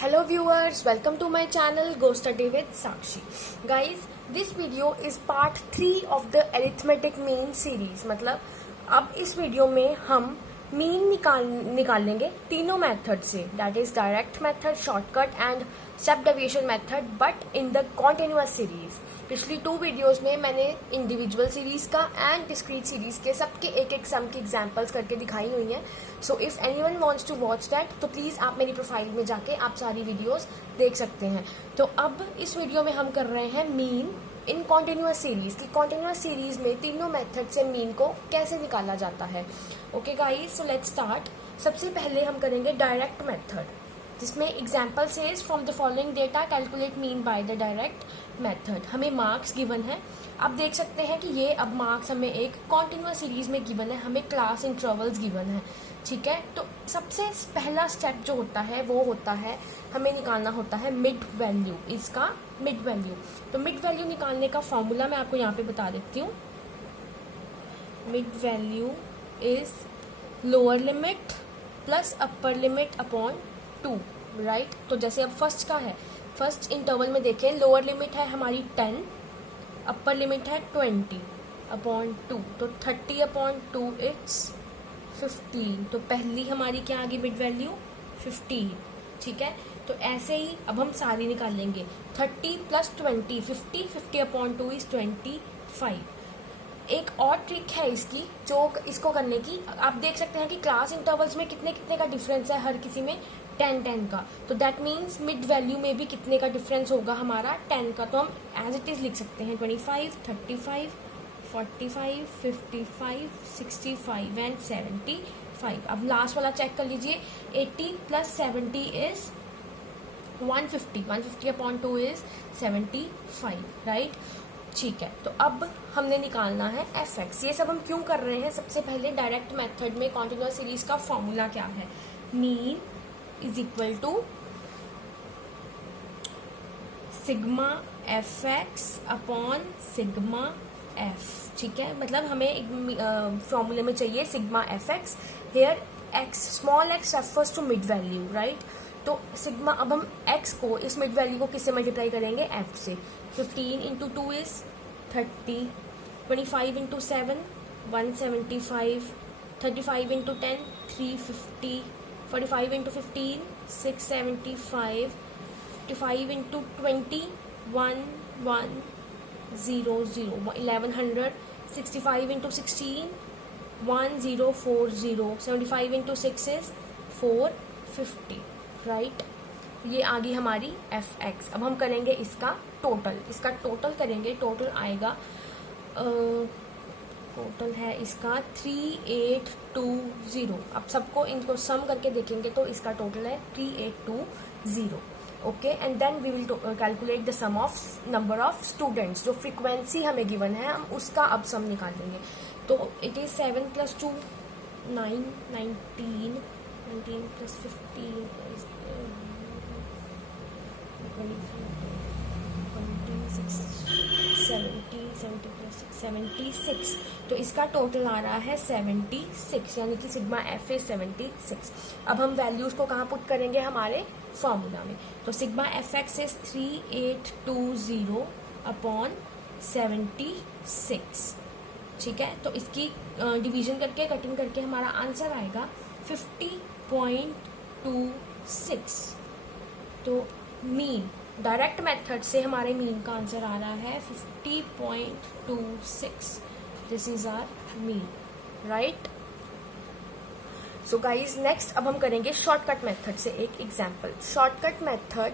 Hello viewers, welcome to my channel Go Study with Sakshi. Guys, this video is part 3 of the arithmetic mean series. मतलब अब इस video में हम mean निकाल लेंगे तीनों मेथड से, that is direct method, shortcut and step deviation method, but in the continuous series. पिछली 2 वीडियोस में मैंने इंडिविजुअल सीरीज का एंड डिस्क्रीट सीरीज के सबके एक सम की एग्जांपल्स करके दिखाई हुई हैं. So if anyone wants to watch that तो प्लीज आप मेरी प्रोफाइल में जाके आप सारी वीडियोस देख सकते हैं. तो अब इस वीडियो में हम कर रहे हैं मीन इन कॉन्टिन्यूअस सीरीज की. कॉन्टिन्यूअस सीरीज में तीनों मेथड से मीन को कैसे निकाला जाता है. Okay guys, so let's start. सबसे पहले हम करेंगे डायरेक्ट मेथड, जिसमें example says from the following data calculate mean by the direct method. हमें मार्क्स गिवन है. आप देख सकते हैं कि ये अब मार्क्स हमें एक कॉन्टिन्यूअस सीरीज में गिवन है, हमें क्लास इंटरवल्स गिवन है. ठीक है, तो सबसे पहला स्टेप जो होता है वो होता है हमें निकालना होता है मिड वैल्यू, इसका मिड वैल्यू. तो मिड वैल्यू निकालने का फॉर्मूला मैं आपको यहाँ पे बता देती हूँ. Mid value is lower limit plus upper limit upon 2, right. तो जैसे अब फर्स्ट का है, फर्स्ट इंटरवल में देखें, लोअर लिमिट है हमारी 10, अपर लिमिट है 20 अपॉन 2, तो 30 अपॉन 2 इट्स 15. तो पहली हमारी क्या आ गई मिड वैल्यू 15. ठीक है, तो ऐसे ही अब हम सारी निकाल लेंगे. 30 प्लस 20 50, 50 अपॉन 2 इज 25. एक और ट्रिक है इसकी, जो इसको करने की, आप देख सकते हैं कि क्लास इंटरवल्स में कितने कितने का डिफरेंस है, हर किसी में 10 का. तो दैट मीन्स मिड वैल्यू में भी कितने का डिफरेंस होगा हमारा 10 का. तो हम एज इट इज लिख सकते हैं 25, 35, 45, 55, 65 एंड 75. अब लास्ट वाला चेक कर लीजिए. 80 plus 70 is 150, 150 upon 2 is 75, right. ठीक है, तो अब हमने निकालना है fx. ये सब हम क्यों कर रहे हैं? सबसे पहले डायरेक्ट मेथड में कॉन्टिन्यूअस सीरीज का फॉर्मूला क्या है? Mean is equal to sigma fx upon sigma f. ठीक है, मतलब हमें एक फॉर्मूले में चाहिए sigma fx. Here x, small x refers to mid value, right. तो सिग्मा, अब हम x को, इस मिड वैल्यू को किससे मल्टीप्लाई करेंगे? f से. 15 into 2 is 30, 25 into 7 175, 35 into 10 350, 45 into 15 675, 55 into 20 1100, 1100, 65 into 16 1040, 75 into 6 is 450, right. ये आ गई हमारी fx. अब हम करेंगे इसका टोटल करेंगे. टोटल आएगा, टोटल है इसका 3820. अब सबको इनको सम करके देखेंगे तो इसका टोटल है 3820. Okay, and then we will calculate the sum of number of students. जो फ्रीक्वेंसी हमें गिवन है हम उसका अब सम निकालेंगे. तो इट इज 7 प्लस 2 9, 19 प्लस 15 76. तो इसका टोटल आ रहा है 76, यानी कि सिग्मा एफ इज 76. अब हम वैल्यूज को कहाँ पुट करेंगे? हमारे फॉर्मूला में. तो sigma F x is 3820 upon 76. ठीक है, तो इसकी डिवीजन करके, कटिंग करके हमारा आंसर आएगा 50.26. तो मीन डायरेक्ट मेथड से हमारे मीन का आंसर आ रहा है 50.26. This is our mean, right. So guys, next अब हम करेंगे शॉर्टकट मेथड से एक एग्जांपल. शॉर्टकट मेथड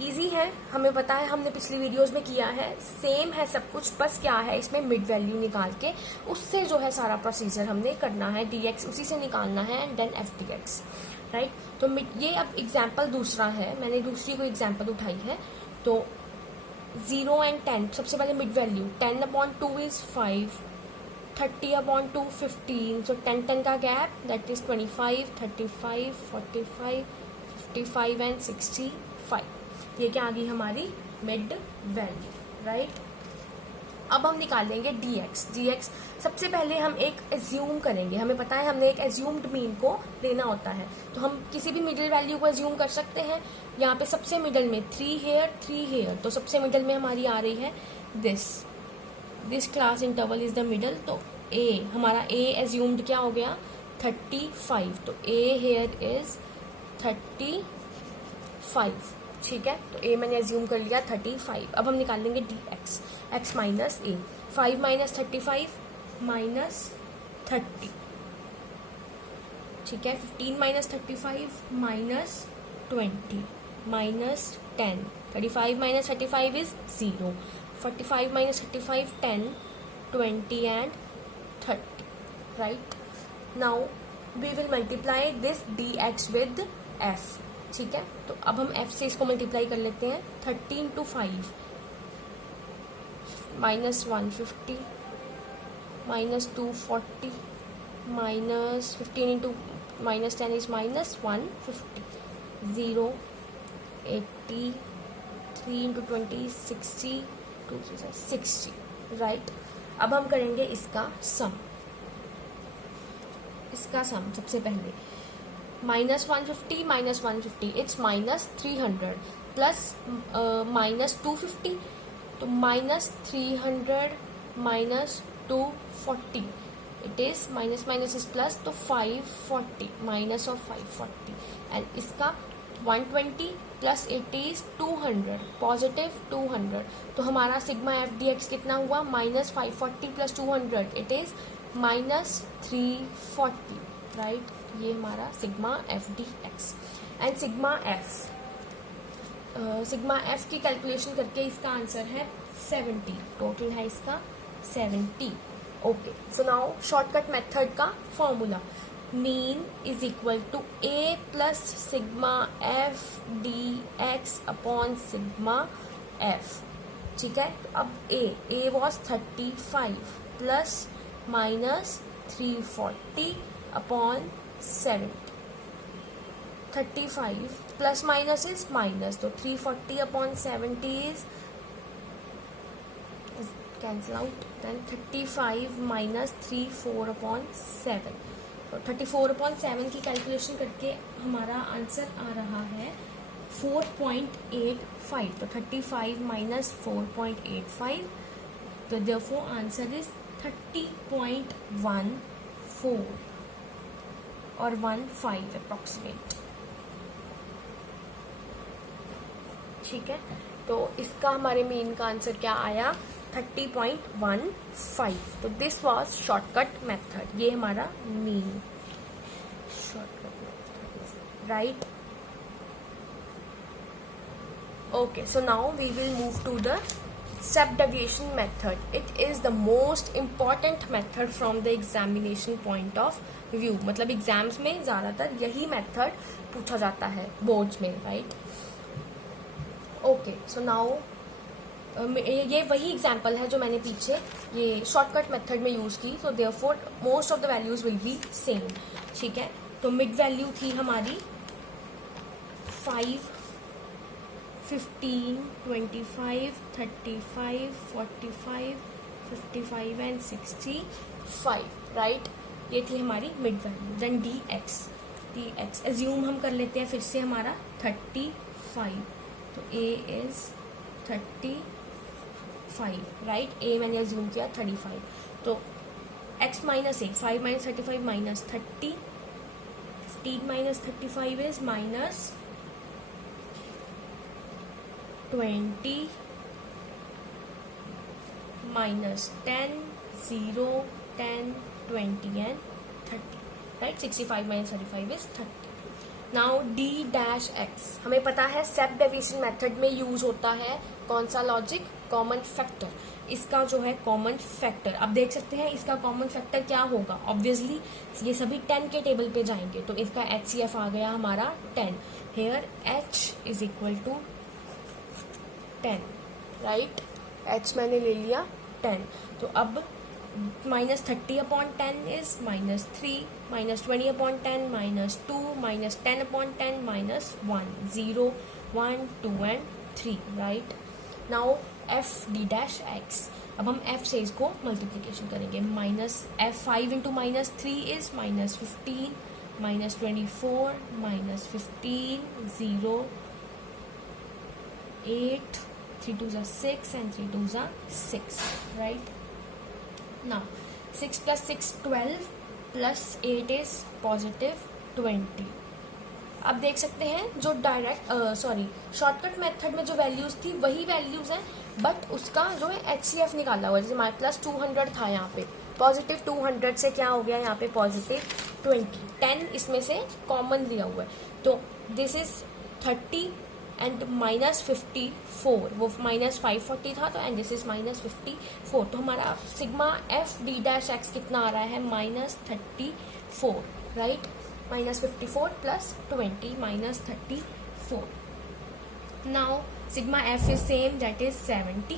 इजी है, हमें पता है, हमने पिछली वीडियोस में किया है, सेम है सब कुछ. बस क्या है, इसमें मिड वैल्यू निकाल के उससे जो है सारा प्रोसीजर हमने करना है. dx उसी से निकालना है and then f dx, right. तो ये अब एग्जाम्पल दूसरा है, मैंने दूसरी कोई एग्जाम्पल उठाई है. तो 0 एंड 10, सबसे पहले mid value 10 upon 2 is 5, 30 upon 2 15. सो 10 का गैप, दैट इज 25, 35, 45, 55 एंड 65. ये क्या आ गई हमारी मिड वैल्यू, राइट. अब हम निकालेंगे dx। सबसे पहले हम एक एज्यूम करेंगे, हमें पता है हमने एक एज्यूम्ड मीन को लेना होता है, तो हम किसी भी मिडिल वैल्यू को एज्यूम कर सकते हैं। यहाँ पे सबसे मिडिल में 3 हेयर, तो सबसे मिडिल में हमारी आ रही है this class interval is the middle, तो a हमारा a एज्यूम्ड क्या हो गया 35, तो a हेयर इज 35, ठीक है। तो a मैंने एज्यूम कर लिया 35। अब हम निकाल लेंगे dx, x minus a, 5 minus 35 minus 30, ठीक है। 15 minus 35 minus 20 minus 10, 35 minus 35 is 0, 45 minus 35 10, 20 and 30, right? Now we will multiply this dx with f, ठीक है। तो अब हम f से इसको मल्टीप्लाई कर लेते हैं। 30 into 5 minus 150 minus 240 minus 15 into minus 10 is minus 150, 0 80 3 into 20 60 2 60, right. अब हम करेंगे इसका सम सबसे पहले minus 150 it's minus 300 plus minus 250, तो minus 300 minus 240 it is minus minus is plus, तो 540 माइनस ऑफ 540, एंड इसका 120 प्लस 80 इज 200 पॉजिटिव 200, तो हमारा सिग्मा एफ डी एक्स कितना हुआ minus 540 plus 200 it is minus 340, right. ये हमारा sigma F D X and sigma F की calculation करके इसका आंसर है 70, टोटल है इसका 70। Okay, so now shortcut method का formula, mean is equal to a plus sigma F D X upon sigma F, ठीक है। तो अब a was 35 plus minus 340 upon 70, 35 plus minus is minus, तो 340 upon 70 is cancel out, then 35 minus 34 upon 7, तो 34 upon 7 की calculation करके हमारा answer आ रहा है 4.85, तो 35 माइनस 4.85, तो देयरफॉर आंसर इज 30.14 और 15 अप्रॉक्सीमेट, ठीक है। तो इसका हमारे मीन का आंसर क्या आया 30.15, तो दिस वाज शॉर्टकट मेथड, ये हमारा mean shortcut method, right. Okay, so now we will move to the step deviation method. It is the most important method from the examination point of view, मतलब exams में ज़्यादातर यही method पूछा जाता है boards में, राइट। ओके, सो नाउ ये वही एग्जाम्पल है जो मैंने पीछे ये शॉर्टकट मेथड में यूज़ की, तो therefore most of the values will be same, ठीक है। तो मिड वैल्यू थी हमारी 5 15 25 35 45 55 एंड 65, राइट। ये थी हमारी mid value. Then D X assume हम कर लेते हैं फिर से हमारा 35, तो a इज 35, राइट। a मैंने एज्यूम किया 35, तो x minus a, 5 minus 35 minus 30, 15 minus 35 is minus 20 minus 10 0 10 20 and 30, right? 65 minus 35 is 30. Now d dash x हमें पता है स्टेप डेविएशन मेथड में यूज होता है कौन सा लॉजिक, कॉमन फैक्टर। इसका जो है कॉमन फैक्टर, अब देख सकते हैं इसका कॉमन फैक्टर क्या होगा। ऑब्वियसली ये सभी 10 के टेबल पे जाएंगे, तो इसका HCF आ गया हमारा 10, here h is equal to 10, right. h मैंने ले लिया 10, तो अब minus 30 upon 10 is minus 3, minus 20 upon 10 minus 2, minus 10 upon 10 minus 1, 0 1 2 and 3, right. Now F D dash X, अब हम f से इसको मल्टीप्लीकेशन करेंगे, minus f5 into minus 3 is minus 15, minus 24, minus 15, 0, 8, 3 2 are 6 and 3 2 are 6, right? Now 6 plus 6 12 plus 8 is positive 20. अब देख सकते हैं जो डायरेक्ट शॉर्टकट मेथड में जो वैल्यूज थी वही वैल्यूज हैं, बट उसका जो है HCF निकाला हुआ है। जैसे हमारे प्लस 200 था यहाँ पे, पॉजिटिव 200 से क्या हो गया यहाँ पे पॉजिटिव 20, 10 इसमें से कॉमन लिया हुआ है, तो दिस इज 30 एंड माइनस 54, वो माइनस 540 था, तो एंड दिस इज माइनस 54, तो हमारा sigma F D dash x कितना आ रहा है minus 34, right? Minus 54 plus 20 minus 34. Now sigma f is same, that is 70.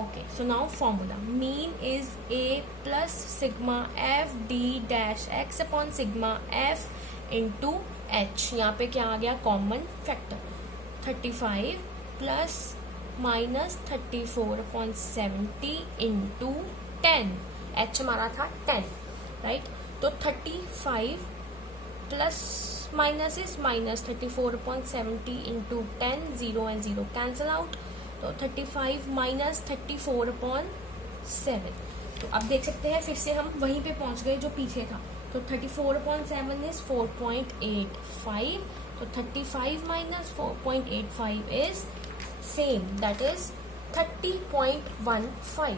Okay, so now formula mean is a plus sigma f d dash x upon sigma f into h. यहाँ पे क्या आ गया common factor, 35 plus minus 34 upon 70 into 10, h हमारा था 10, right? तो 35 plus minus is minus 34 upon 70 into 10, 0 and 0 cancel out, तो 35 minus 34 upon 7. तो अब देख सकते हैं फिर से हम वहीं पे पहुंच गए जो पीछे था, तो 34 अपॉन 7 इज 4.85, तो 35 minus 4.85 is same, that is 30.15.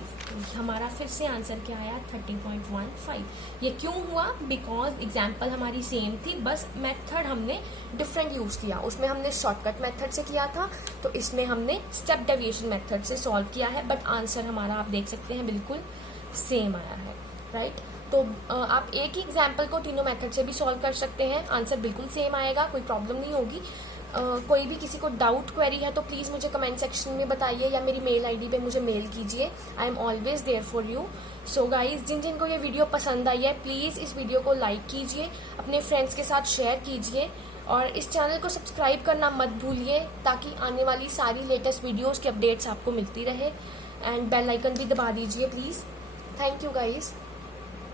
हमारा फिर से आंसर क्या आया 30.15. ये क्यों हुआ? बिकॉज एग्जाम्पल हमारी सेम थी, बस मेथड हमने डिफरेंट यूज किया. उसमें हमने शॉर्टकट मेथड से किया था, तो इसमें हमने स्टेप डेविएशन मेथड से सॉल्व किया है, बट आंसर हमारा आप देख सकते हैं बिल्कुल सेम आया है, राइट? तो आप एक ही एग्जाम्पल को तीनों मेथड से भी सॉल्व कर सकते हैं, आंसर बिल्कुल सेम आएगा, कोई प्रॉब्लम नहीं होगी. कोई भी किसी को डाउट क्वेरी है तो प्लीज़ मुझे कमेंट सेक्शन में बताइए या मेरी मेल आईडी पे मुझे मेल कीजिए. I am always there for you. So guys, जिन जिनको ये वीडियो पसंद आई है प्लीज़ इस वीडियो को लाइक कीजिए, अपने फ्रेंड्स के साथ शेयर कीजिए और इस चैनल को सब्सक्राइब करना मत भूलिए, ताकि आने वाली सारी लेटेस्ट वीडियोज़ की अपडेट्स आपको मिलती रहे. एंड बेल आइकन भी दबा दीजिए प्लीज़. Thank you guys.